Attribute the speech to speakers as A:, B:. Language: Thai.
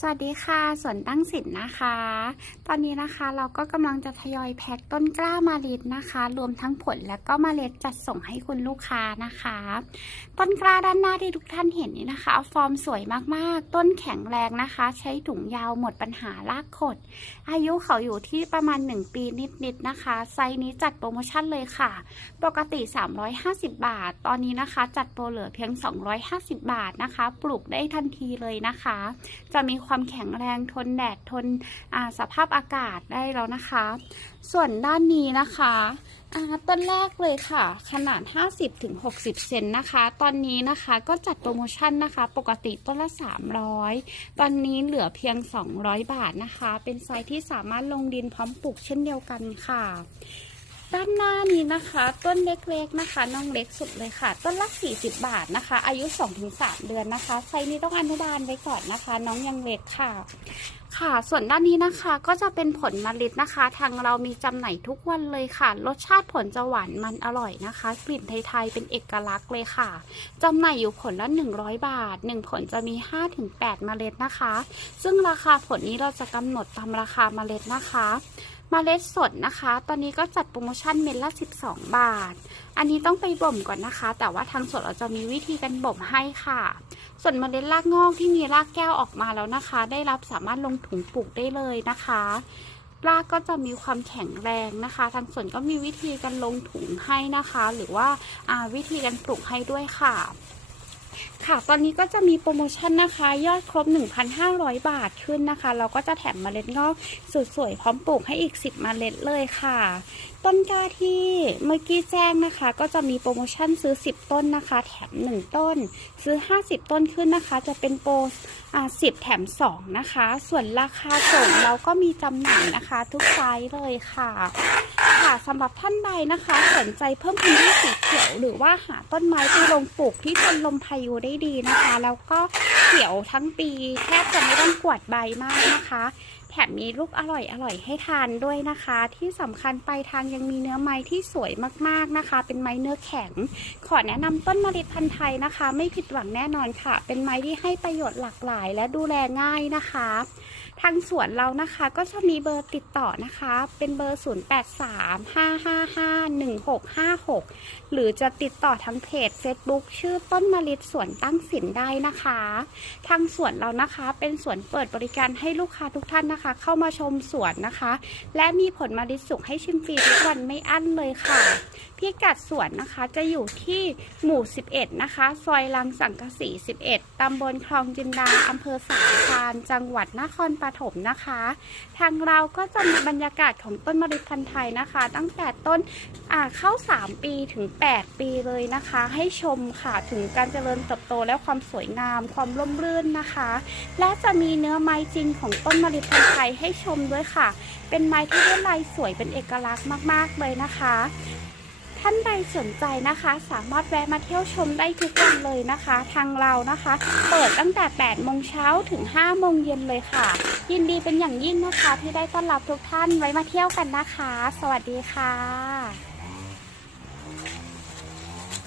A: สวัสดีค่ะสวนตั้งสินนะคะ ตอนนี้นะคะเราก็กำลังจะทยอยแพ็คต้นกล้ามาลิดนะคะ รวมทั้งผลและก็มาเล็ดจัดส่งให้คุณลูกค้านะคะ ต้นกล้าด้านหน้าที่ทุกท่านเห็นนี่นะคะฟอร์มสวยมากๆ ต้นแข็งแรงนะคะ ใช้ถุงยาวหมดปัญหารากขด อายุเขาอยู่ที่ประมาณ 1 ปีนิดๆนะคะ ไซส์นี้จัดโปรโมชั่นเลยค่ะ ปกติ 350 บาท ตอนนี้นะคะ จัดโปรเหลือเพียง 250 บาทนะคะ ปลูกได้ทันทีเลยนะคะ จะมีความแข็งแรงทนแดดทนสภาพอากาศได้แล้วนะคะ ส่วนด้านนี้นะคะต้นแรกเลยค่ะ ขนาด 50-60 เซนนะคะ ตอนนี้นะคะก็จัดโปรโมชั่นนะคะ ปกติต้นละ 300 ตอนนี้เหลือเพียง 200 บาทนะคะ เป็นไซส์ที่สามารถลงดินพร้อมปลูกเช่นเดียวกันค่ะ ด้านหน้านี้นะคะ ต้นเล็กๆนะคะ น้องเล็กสุดเลยค่ะ ต้นละ40 บาทนะคะ อายุ 2-3 เดือนนะคะไซส์นี้ต้องอนุบาลไว้ก่อนนะคะ น้องยังเล็กค่ะ ค่ะ ส่วนด้านนี้นะคะก็จะเป็นผลมะลินะคะ ทางเรามีจำหน่ายทุกวันเลยค่ะ รสชาติผลจะหวานมันอร่อยนะคะ กลิ่นไทยๆเป็นเอกลักษณ์เลยค่ะจำหน่ายอยู่ผลละ 100 บาท 1 ผลจะมี 5-8เมล็ดนะคะ ซึ่งราคาผลนี้เราจะกำหนดตามราคาเมล็ดนะคะเมล็ดสดนะคะ ตอนนี้ก็จัดโปรโมชั่นเม็ดละ 12 บาท อันนี้ต้องไปบ่มก่อนนะคะ แต่ว่าทางสวนเราจะมีวิธีการบ่มให้ค่ะ ส่วนเมล็ดรากงอกที่มีรากแก้วออกมาแล้วนะคะ ได้รับสามารถลงถุงปลูกได้เลยนะคะรากก็จะมีความแข็งแรงนะคะ ทางส่วนก็มีวิธีการลงถุงให้นะคะ หรือว่าอ่าวิธีการปลูกให้ด้วยค่ะ ค่ะ ตอนนี้ก็จะมีโปรโมชั่นนะคะ ยอดครบ 1,500 บาทขึ้นนะคะ เราก็จะแถมเมล็ดงอกสวยๆพร้อมปลูกให้อีก 10เมล็ดเลยค่ะ ต้นกล้าที่เมื่อกี้แจ้งนะคะ ก็จะมีโปรโมชั่นซื้อ 10 ต้นนะคะ แถม 1 ต้น ซื้อ 50 ต้นขึ้นนะคะ จะเป็นโปรอ่า10แถม 2 นะคะ ส่วนราคาส่งเราก็มีจำหน่ายนะคะ ทุกไซส์เลยค่ะค่ะสำหรับท่านใดนะคะ สนใจเพิ่มพื้นที่สีเขียวหรือว่าหาต้นไม้ไปลงปลูกที่ทนลมพายุได้ดีนะคะ แล้วก็เขียวทั้งปีแทบจะไม่ต้องกวาดใบมากนะคะ แถมมีลูกอร่อยอร่อยให้ทานด้วยนะคะ ที่สำคัญปลายทางยังมีเนื้อไม้ที่สวยมากๆนะคะ เป็นไม้เนื้อแข็ง ขอแนะนำต้นมะลิพันธุ์ไทยนะคะ ไม่ผิดหวังแน่นอนค่ะ เป็นไม้ที่ให้ประโยชน์หลากหลาย และดูแลง่ายนะคะ ทางสวนเรานะคะก็จะมีเบอร์ติดต่อนะคะ เป็นเบอร์ 0835551656 หรือจะติดต่อทางเพจ Facebook ชื่อต้นมะลิสวนตั้งสินได้นะคะ ทางสวนเรานะคะเป็นสวนเปิดบริการให้ลูกค้าทุกท่านนะคะเข้ามาชมสวนนะคะ และมีผลมะลิสุกให้ชิมฟรีทุกวันไม่อั้นเลยค่ะพิกัดสวนนะคะจะอยู่ที่หมู่ 11 นะคะ ซอยลังสังกสี 11 ตำบลคลองจินดาอำเภอสามพานจังหวัดนครปฐมนะคะ ทางเราก็จะมีบรรยากาศของต้นมะลิพันธุ์ไทยนะคะ ตั้งแต่ต้นเข้า 3 ปีถึง 8 ปีเลยนะคะ ให้ชมค่ะถึงการเจริญเติบโตและความสวยงาม ความร่มรื่นนะคะ และจะมีเนื้อไม้จริงของต้นมะลิพันธุ์ไทยให้ชมด้วยค่ะ เป็นไม้ที่ลวดลายสวยเป็นเอกลักษณ์มากๆเลยนะคะ ท่านใดสนใจนะคะ สามารถแวะมาเที่ยวชมได้ทุกวันเลยนะคะ ทางเรานะคะ เปิดตั้งแต่ 8 โมงเช้าถึง 5 โมงเย็นเลยค่ะ ยินดีเป็นอย่างยิ่งนะคะ ที่ได้ต้อนรับทุกท่านไว้มาเที่ยวกันนะคะ สวัสดีค่ะ